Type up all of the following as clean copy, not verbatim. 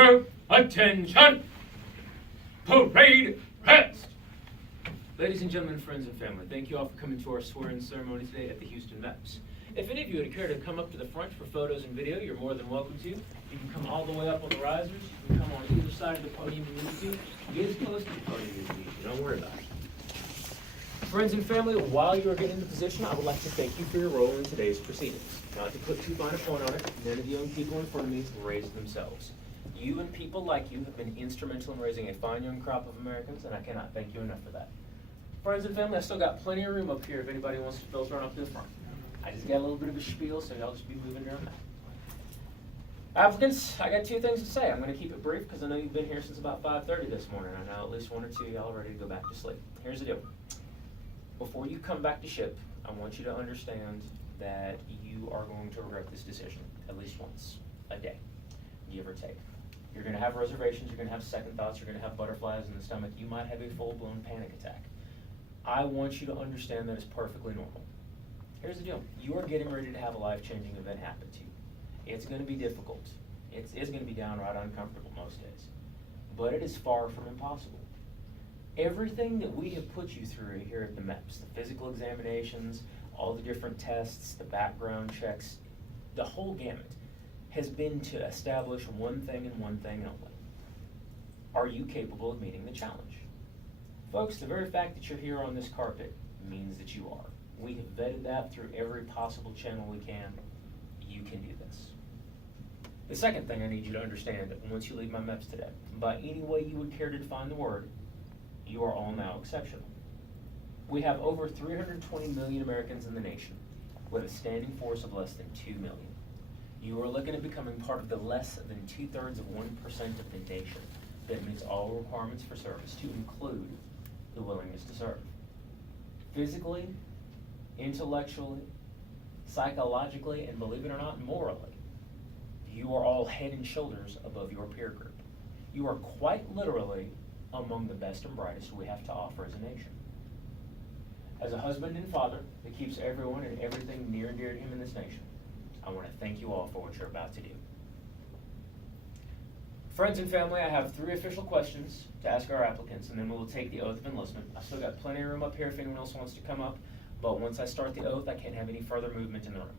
Group, attention! Parade rest! Ladies and gentlemen, friends and family, thank you all for coming to our swearing ceremony today at the Houston Meps. If any of you would care to come up to the front for photos and video, you're more than welcome to. You can come all the way up on the risers. You can come on either side of the podium if you need to. Get as close to the podium as you need to. Don't worry about it. Friends and family, while you are getting into position, I would like to thank you for your role in today's proceedings. Not to put too fine a point on it, none of the young people in front of me raised themselves. You and people like you have been instrumental in raising a fine young crop of Americans, and I cannot thank you enough for that. Friends and family, I still got plenty of room up here if anybody wants to filter on up to the front. I just got a little bit of a spiel, so y'all just be moving around that. Applicants, I got two things to say. I'm going to keep it brief because I know you've been here since about 5:30 this morning. I know at least one or two of y'all are ready to go back to sleep. Here's the deal. Before you come back to ship, I want you to understand that you are going to regret this decision at least once a day, give or take. You're going to have reservations, you're going to have second thoughts, you're going to have butterflies in the stomach, you might have a full-blown panic attack. I want you to understand that it's perfectly normal. Here's the deal. You are getting ready to have a life-changing event happen to you. It's going to be difficult. It's going to be downright uncomfortable most days. But it is far from impossible. Everything that we have put you through here at the MEPS, the physical examinations, all the different tests, the background checks, the whole gamut, has been to establish one thing and one thing only. Are you capable of meeting the challenge? Folks, the very fact that you're here on this carpet means that you are. We have vetted that through every possible channel we can. You can do this. The second thing I need you to understand, once you leave my MEPS today, by any way you would care to define the word, you are all now exceptional. We have over 320 million Americans in the nation with a standing force of less than 2 million. You are looking at becoming part of the less than 2/3 of 1% of the nation that meets all requirements for service, to include the willingness to serve. Physically, intellectually, psychologically, and believe it or not, morally, you are all head and shoulders above your peer group. You are quite literally among the best and brightest we have to offer as a nation. As a husband and father that keeps everyone and everything near and dear to him in this nation, I want to thank you all for what you're about to do. Friends and family, I have 3 official questions to ask our applicants, and then we will take the oath of enlistment. I've still got plenty of room up here if anyone else wants to come up, but once I start the oath, I can't have any further movement in the room.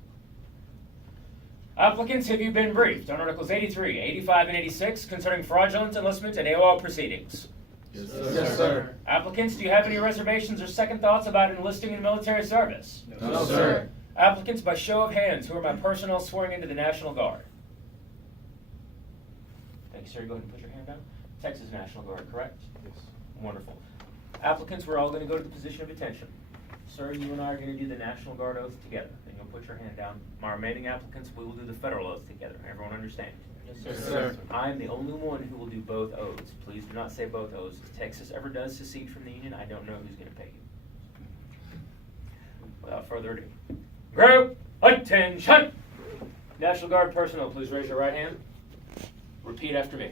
Applicants, have you been briefed on Articles 83, 85, and 86 concerning fraudulent enlistment and AOL proceedings? Yes, sir. Yes, sir. Applicants, do you have any reservations or second thoughts about enlisting in military service? No, sir. Applicants, by show of hands, who are my personnel swearing into the National Guard? Thank you, sir. Go ahead and put your hand down. Texas National Guard, correct? Yes. Wonderful. Applicants, we're all going to go to the position of attention. Sir, you and I are going to do the National Guard oath together. And you'll put your hand down. My remaining applicants, we will do the federal oath together. Everyone understand? Yes, sir. I am the only one who will do both oaths. Please do not say both oaths. If Texas ever does secede from the Union, I don't know who's going to pay you. Without further ado. Group, attention! National Guard personnel, please raise your right hand. Repeat after me.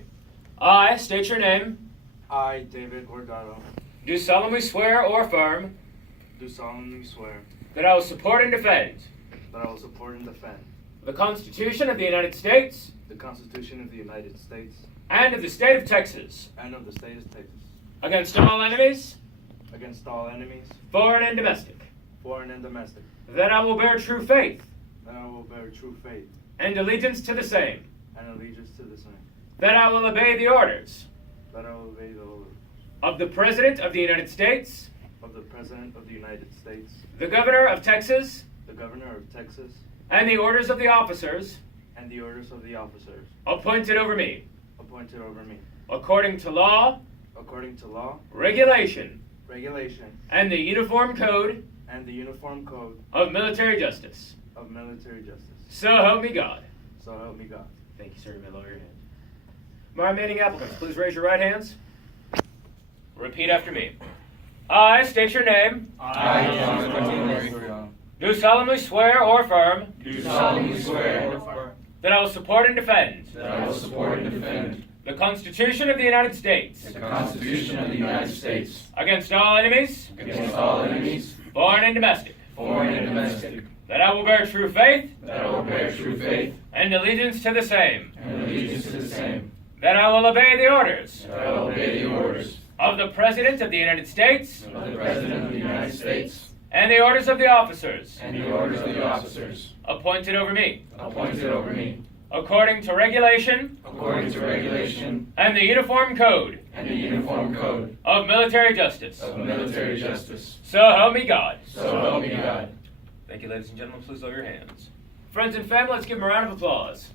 I state your name. I, David Gordado, Do solemnly swear or affirm do solemnly swear that I will support and defend that I will support and defend the Constitution of the United States the Constitution of the United States and of the state of Texas and of the state of Texas against all enemies, against all enemies, foreign and domestic, foreign and domestic, that I will bear true faith that I will bear true faith and allegiance to the same, and allegiance to the same, that I will obey the orders that I will obey the orders of the President of the United States, of the President of the United States, the Governor of Texas, the Governor of Texas, and the orders of the officers and the orders of the officers appointed over me, appointed over me, according to law, according to law, regulation, regulation, and the Uniform Code and the Uniform Code of Military Justice. of Military Justice. So help me God. So help me God. Thank you, sir. You may lower your hand. My remaining applicants, please raise your right hands. Repeat after me. I state your name. I, John Martinez, Do solemnly swear or affirm do solemnly swear that I will support and defend that I will support and defend the Constitution of the United States the Constitution of the United States against all enemies, against all enemies, foreign and domestic, foreign and domestic, that I will bear true faith that I will bear true faith and allegiance to the same, and allegiance to the same, that I will obey the orders that I will obey the orders of the President of the United States of the President of the United States and the orders of the officers and the orders of the officers appointed over me, appointed over me, according to regulation according to regulation and the Uniform Code and the Uniform Code of Military Justice. of Military Justice. So help me God. So help me God. Thank you, ladies and gentlemen. Please lower your hands. Friends and family, let's give them a round of applause.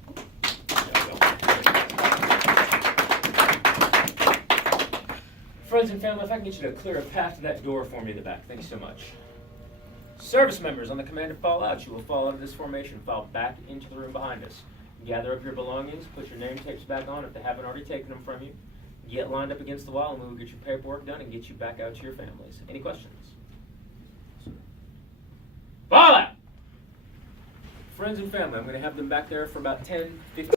Friends and family, if I can get you to clear a path to that door for me in the back. Thank you so much. Service members, on the command to fall out, you will fall out of this formation, file back into the room behind us. Gather up your belongings, put your name tapes back on if they haven't already taken them from you. Get lined up against the wall, and we will get your paperwork done and get you back out to your families. Any questions? Fall out! Friends and family, I'm going to have them back there for about 10, 15